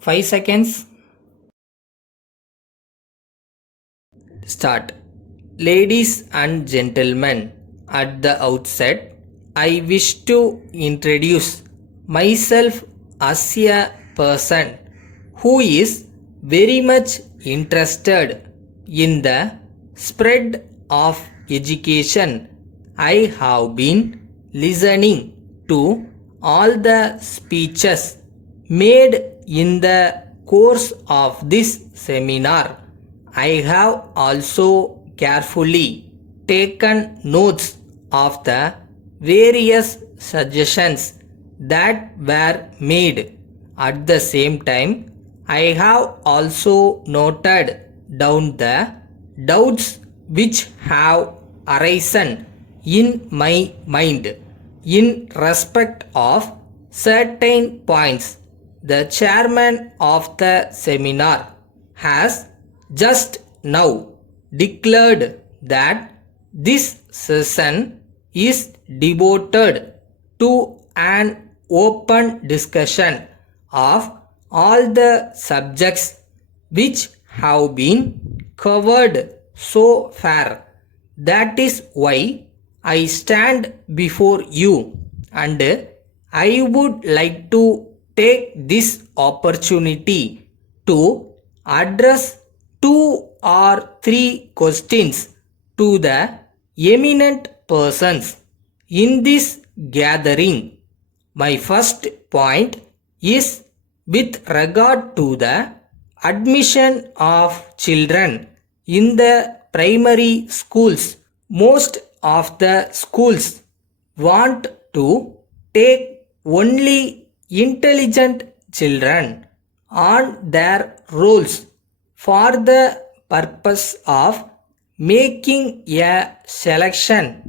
5 seconds. Start. Ladies and gentlemen, at the outset, I wish to introduce myself as a person who is very much interested in the spread of education. I have been listening to all the speeches made in the course of this seminar. I have also carefully taken notes of the various suggestions that were made. At the same time, I have also noted down the doubts which have arisen in my mind in respect of certain points. The chairman of the seminar has just now declared that this session is devoted to an open discussion of all the subjects which have been covered so far. That is why I stand before you, and I would like to take this opportunity to address two or three questions to the eminent persons in this gathering. My first point is with regard to the admission of children in the primary schools. Most of the schools want to take only intelligent children on their rolls for the purpose of making a selection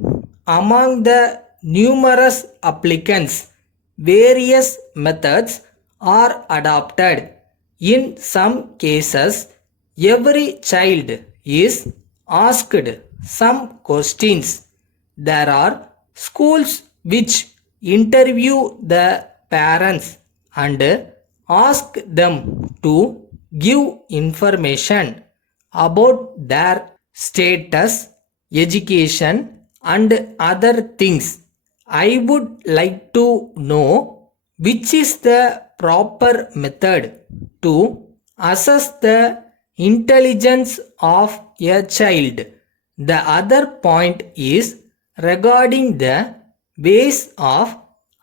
among the numerous applicants. Various methods are adopted. In some cases, every child is asked some questions. There are schools which interview the parents and ask them to give information about their status, education, and other things. I would like to know which is the proper method to assess the intelligence of a child. The other point is regarding the ways of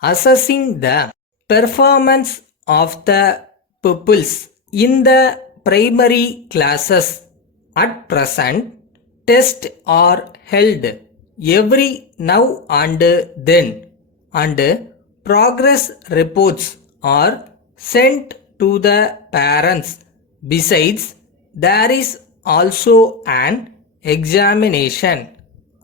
assessing the performance of the pupils in the primary classes. At present, tests are held every now and then, and progress reports are sent to the parents. Besides, there is also an examination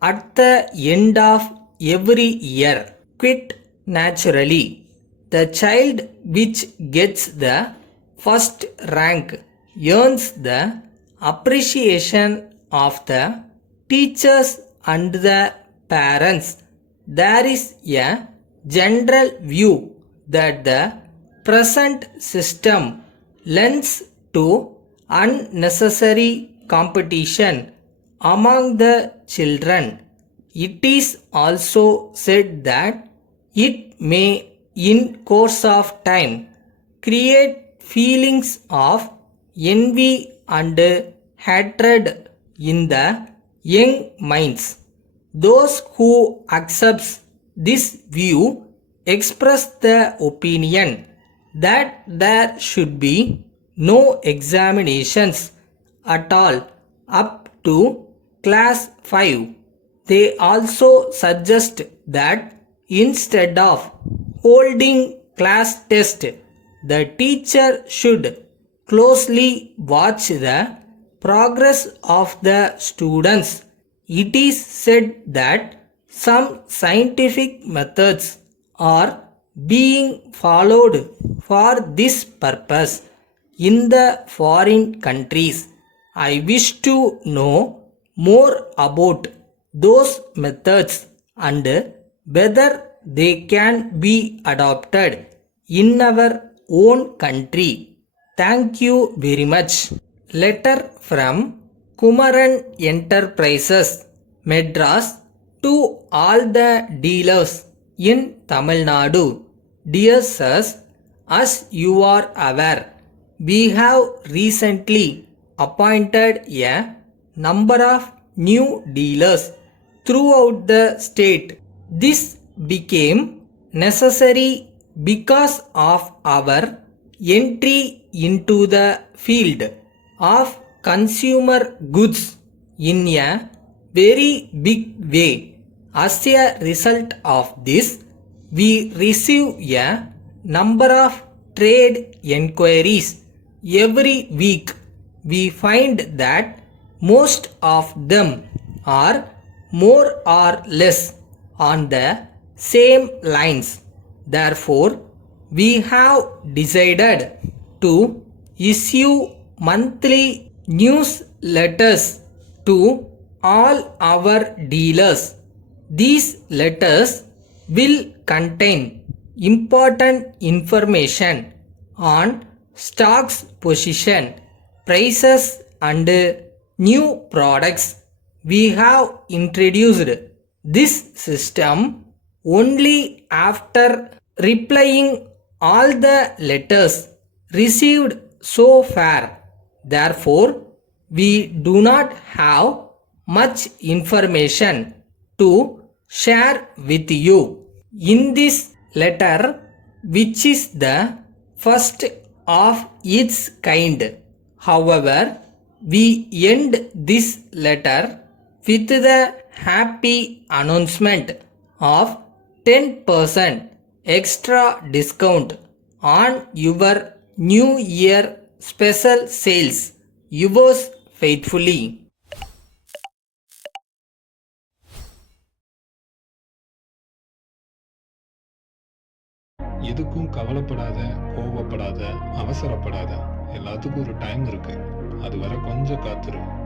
at the end of every year. Quite naturally, the child which gets the first rank earns the appreciation of the teachers and the parents. There is a general view that the present system lends to unnecessary competition among the children. It is also said that it may, in course of time, create feelings of envy and hatred in the young minds. Those who accept this view express the opinion that there should be no examinations at all up to class 5. They also suggest that instead of holding class test, the teacher should closely watch the progress of the students. It is said that some scientific methods are being followed for this purpose in the foreign countries. I wish to know more about those methods and whether they can be adopted in our own country. Thank you very much. Letter from Kumaran Enterprises, Madras, to all the dealers in Tamil Nadu. Dear sirs, as you are aware, we have recently appointed a number of new dealers throughout the state. This became necessary because of our entry into the field of consumer goods in a very big way. As a result of this, we receive a number of trade enquiries every week. We find that most of them are more or less on the same lines. Therefore, we have decided to issue monthly newsletters to all our dealers. These letters will contain important information on stocks position, prices and new products. We have introduced this system only after replying all the letters received so far. Therefore, we do not have much information to share with you. In this letter, which is the first of its kind, however, we end this letter with the happy announcement of 10% extra discount on your New Year special sales. Yours faithfully. எதுக்கும் கவலைப்படாத, கோவப்படாத, அவசரப்படாத. எல்லாத்துக்கும் ஒரு time இருக்கு. அது வரை கொஞ்சம் காத்திரு.